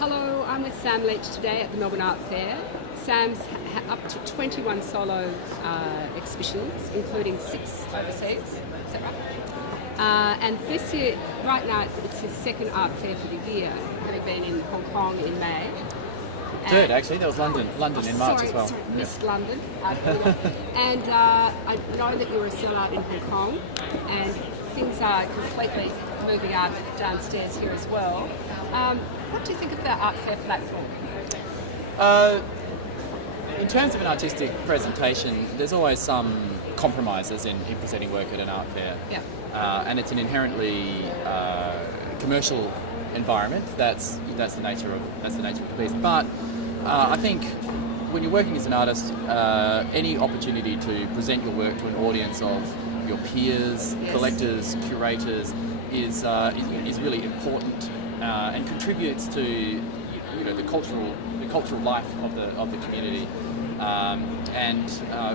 Hello, I'm with Sam Leach today at the Melbourne Art Fair. Sam's up to 21 solo exhibitions, including 6 overseas. Is that right? And this year, right now, it's his second art fair for the year, having been in Hong Kong in May. Third, actually. There was London in March as well. Sorry, missed London. And I know that you're a sellout in Hong Kong, and things are completely moving out downstairs here as well. What do you think of the art fair platform? In terms of an artistic presentation, there's always some compromises in presenting work at an art fair. Yeah. And it's an inherently commercial environment. That's the nature of the beast. But I think when you're working as an artist, any opportunity to present your work to an audience of your peers, Yes. collectors, curators is really important and contributes to the cultural life of the community.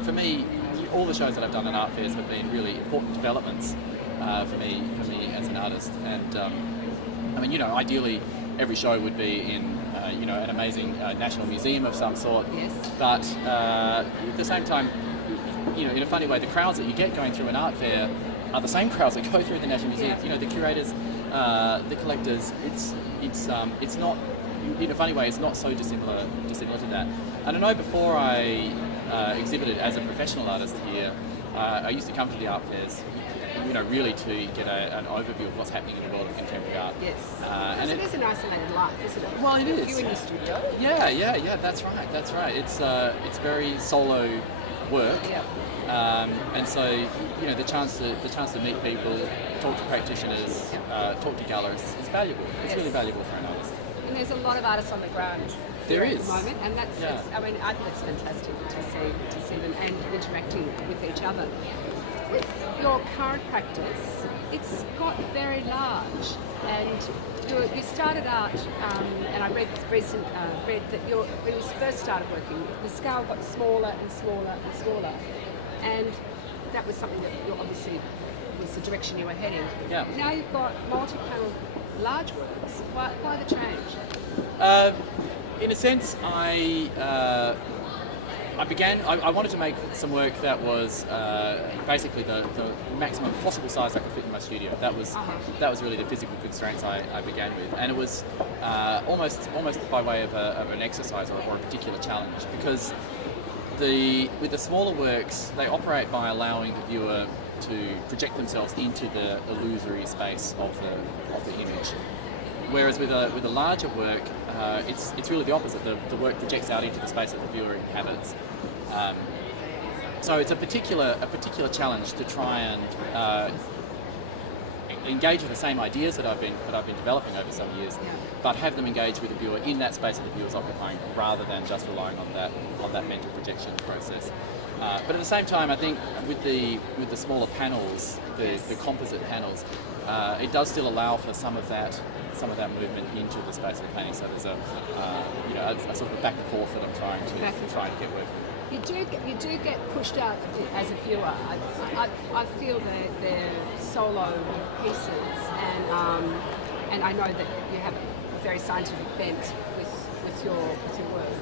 For me, all the shows that I've done in art fairs have been really important developments for me as an artist. And ideally, every show would be in an amazing national museum of some sort. Yes. But at the same time, in a funny way, the crowds that you get going through an art fair are the same crowds that go through the national museum. Yeah. The curators, the collectors. It's not. In a funny way, it's not so dissimilar to that. And I know before I exhibited as a professional artist here, I used to come to the art fairs, really to get an overview of what's happening in the world of contemporary art. Yes. And it is an isolated life, isn't it? Well, it is. You in your studio. Yeah. That's right. It's very solo work. Yeah. And so, the chance to meet people, talk to practitioners, talk to gallerists is valuable. It's Yes. really valuable for an artist. And there's a lot of artists on the ground There here is. at the moment, and I think it's fantastic to see them and interacting with each other. With your current practice, it's got very large, and you started out, and I read that when you first started working, the scale got smaller and smaller and smaller, and that was something that obviously was the direction you were heading. Yeah. Now you've got multi-panel large works. Why the change? In a sense, I wanted to make some work that was basically the maximum possible size I could fit in my studio. That was really the physical constraints I began with, and it was almost by way of an exercise or a particular challenge, because with the smaller works, they operate by allowing the viewer to project themselves into the illusory space of the image. Whereas with a larger work, it's really the opposite. The work projects out into the space that the viewer inhabits. So it's a particular challenge to try and engage with the same ideas that I've been developing over some years, but have them engage with the viewer in that space that the viewer's occupying, rather than just relying on that mental projection process. But at the same time, I think with the smaller panels, the composite panels, it does still allow for some of that movement into the space of the painting. So there's a sort of a back and forth that I'm trying to get working. You do get pushed out as a viewer. I feel they're solo pieces, and I know that you have a very scientific bent with your work.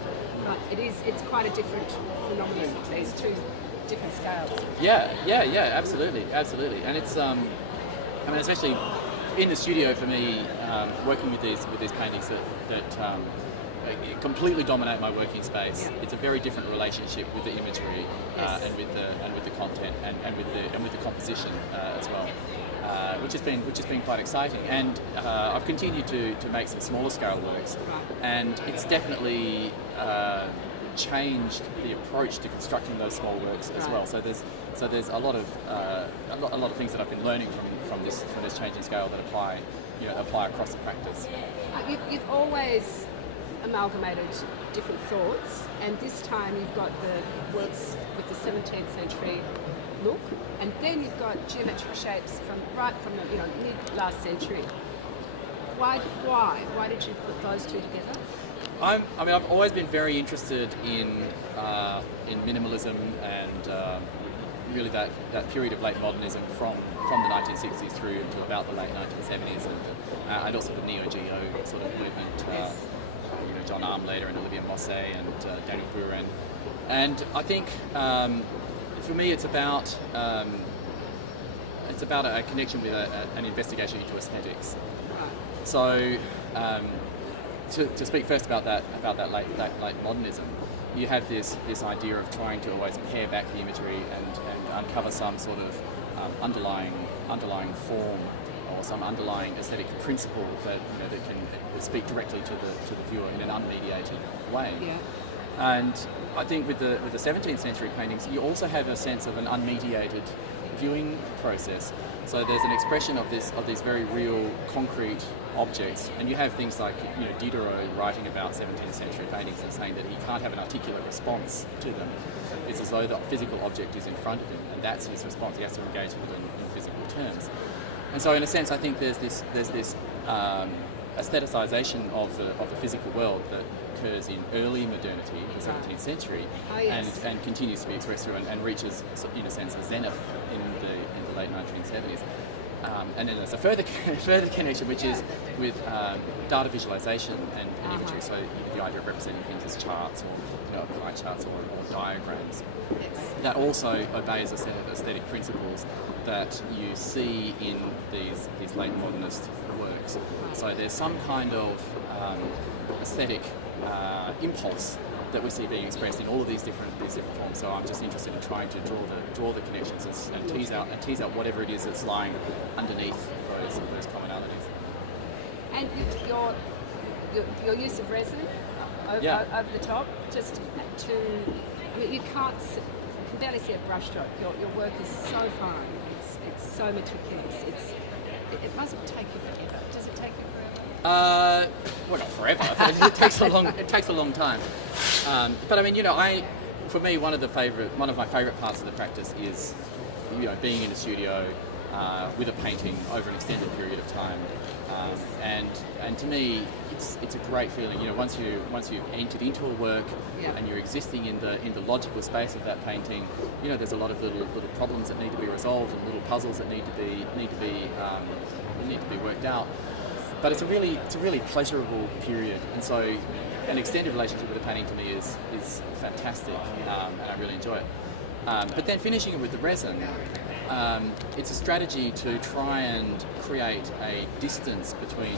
But it's quite a different phenomenon. These two different scales. Yeah, absolutely, and it's especially in the studio for me, working with these paintings that completely dominate my working space. Yeah. It's a very different relationship with the imagery and with the content and with the composition as well, which has been quite exciting. And I've continued to make some smaller scale works, and it's definitely changed the approach to constructing those small works as well. So there's a lot of things that I've been learning from this changing scale that apply across the practice. You've always amalgamated different thoughts, and this time you've got the works with the 17th century look, and then you've got geometric shapes from the mid last century. Why did you put those two together? I've always been very interested in minimalism and really that period of late modernism from the 1960s through to about the late 1970s, and also the neo-geo sort of movement. John Armleder and Olivia Mosse and Daniel Buren. And I think for me it's about a connection with an investigation into aesthetics. So to speak first about that late modernism, you have this idea of trying to always pare back the imagery and uncover some sort of underlying form or some underlying aesthetic principle that that can speak directly to the viewer in an unmediated way. Yeah. And I think with the 17th century paintings, you also have a sense of an unmediated viewing process. So there's an expression of these very real, concrete objects, and you have things like Diderot writing about 17th century paintings and saying that he can't have an articulate response to them. It's as though the physical object is in front of him, and that's his response. He has to engage with it in physical terms. And so, in a sense, I think there's this aestheticization of the physical world that occurs in early modernity, the 17th century, and continues to be expressed through and reaches, in a sense, a zenith in the late 1970s. And then there's a further connection, which is with data visualization and imagery. So the idea of representing things as charts or pie charts or diagrams. Yes. That also obeys a set of aesthetic principles that you see in these late modernist works. So there's some kind of aesthetic impulse that we see being expressed in all of these different forms. So I'm just interested in trying to draw the connections and tease out whatever it is that's lying underneath those commonalities. And your use of resin over the top, just to, I mean, you can barely see a brushstroke. Your work is so fine. It's so meticulous. It must take you forever. Does it take you forever? Well, not forever. It takes a long time. But I mean, for me, one of my favourite parts of the practice is, being in a studio with a painting over an extended period of time. And to me, it's a great feeling. Once you've entered into a work and you're existing in the logical space of that painting, there's a lot of little problems that need to be resolved and little puzzles that need to be worked out. But it's a really pleasurable period, and so an extended relationship with the painting to me is fantastic, and I really enjoy it. But then finishing it with the resin, it's a strategy to try and create a distance between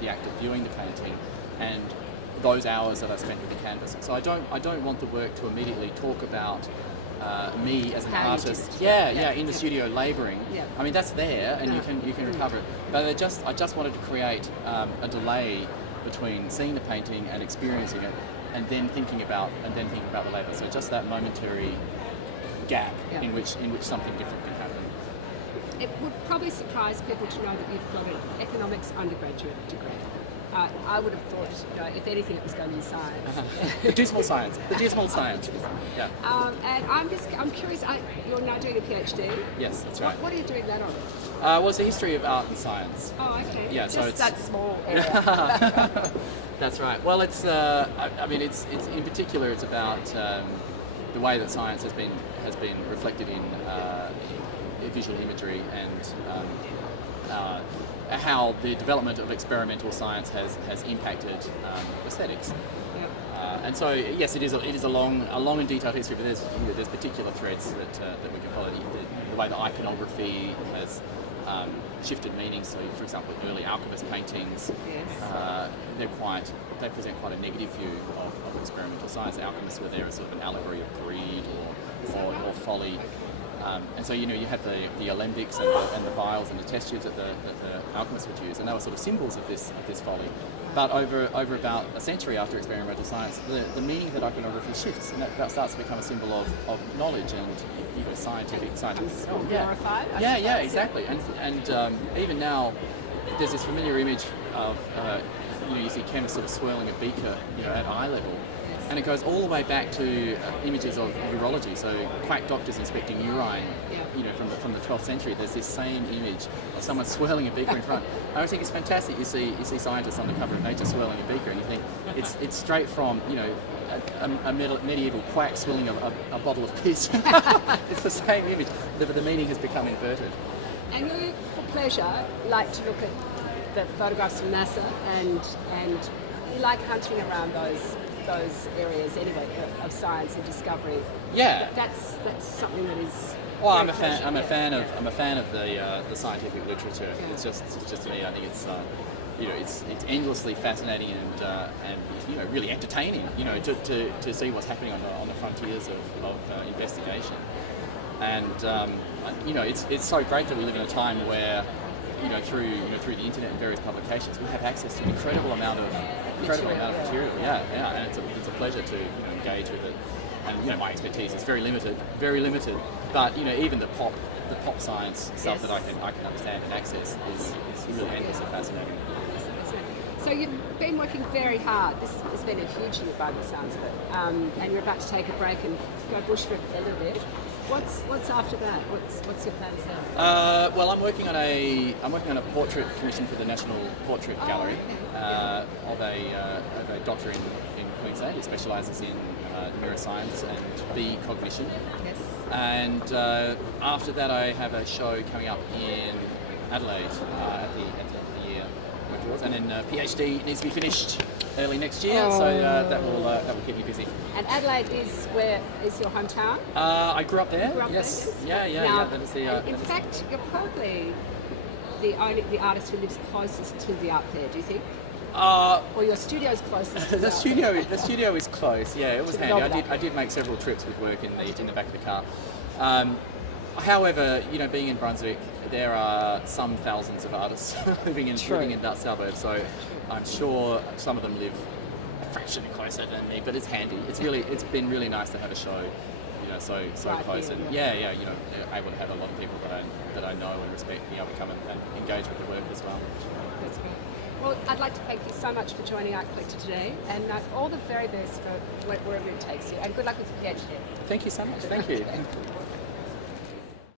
the act of viewing the painting and those hours that I spent with the canvas. So I don't want the work to immediately talk about me as an artist, in the studio labouring. Yeah. I mean, that's there, and you can recover it. But I just wanted to create a delay between seeing the painting and experiencing it, and then thinking about the labour. So just that momentary gap in which something different can happen. It would probably surprise people to know that you've got an economics undergraduate degree. I would have thought, if anything, it was going to be science. The dismal science. Yeah. And I'm curious. You're now doing a PhD. Yes, that's right. What are you doing that on? Well, it's the history of art and science. Oh, okay. Yeah, just so it's that small area. That's right. Well, it's it's in particular it's about the way that science has been reflected in visual imagery and how the development of experimental science has impacted aesthetics. Yep. And so, yes, it is a long and detailed history, but there's particular threads that we can follow. The way that iconography has shifted meanings. So, for example, early alchemist paintings, they present quite a negative view of experimental science. Alchemists were there as sort of an allegory of greed or folly. And so you had the alembics and the vials and the test tubes that the alchemists would use, and they were sort of symbols of this folly. But over about a century after experimental science, the meaning of that iconography shifts, and that starts to become a symbol of knowledge and scientific. Glorified. Yeah, exactly. And even now, there's this familiar image of you see chemists sort of swirling a beaker at eye level. And it goes all the way back to images of urology. So quack doctors inspecting urine, from the 12th century. There's this same image of someone swirling a beaker in front. I always think it's fantastic. You see scientists on the cover of Nature swirling a beaker, and you think it's straight from a medieval quack swirling a bottle of piss. It's the same image. The meaning has become inverted. And you, for pleasure, like to look at the photographs from NASA and you like hunting around those areas anyway of science and discovery. Yeah. That's something that is. Well, I'm a very fan. I'm a pleasurable. fan of. I'm a fan of the scientific literature. Yeah. It's just to me. I think it's it's endlessly fascinating and really entertaining. To see what's happening on the frontiers of investigation. And it's so great that we live in a time where through the internet and various publications we have access to an incredible amount of material. Yeah, and it's a pleasure to engage with it. And my expertise is very limited, but even the pop science stuff that I can understand and access is really endlessly fascinating. So you've been working very hard. This has been a huge year by the sounds of it. And you're about to take a break and go bush for a little bit. What's after that? What's your plans now? Well, I'm working on a portrait commission for the National Portrait Gallery of a doctor in Queensland who specialises in neuroscience and bee cognition. Yes. And after that, I have a show coming up in Adelaide at the end of the year, and then PhD needs to be finished early next year, so that will keep me busy. And Adelaide is your hometown? I grew up there. You grew up Yes. there? Yeah. Now, That is the. in fact, you're probably the artist who lives closest to the art fair. Do you think? Or your studio's closest to The art fair? studio is close. Yeah, it was To the handy. Melbourne. I did make several trips with work in the back of the car. However, being in Brunswick, there are some thousands of artists living in that suburb. So I'm sure some of them live a fraction closer than me. But it's handy. It's been really nice to have a show, so Right close. here, And able to have a lot of people that I know and respect, being able to come and engage with the work as well. That's great. Well, I'd like to thank you so much for joining Art Collector today, and all the very best for wherever it takes you. And good luck with your PhD. Thank you so much. Thank you.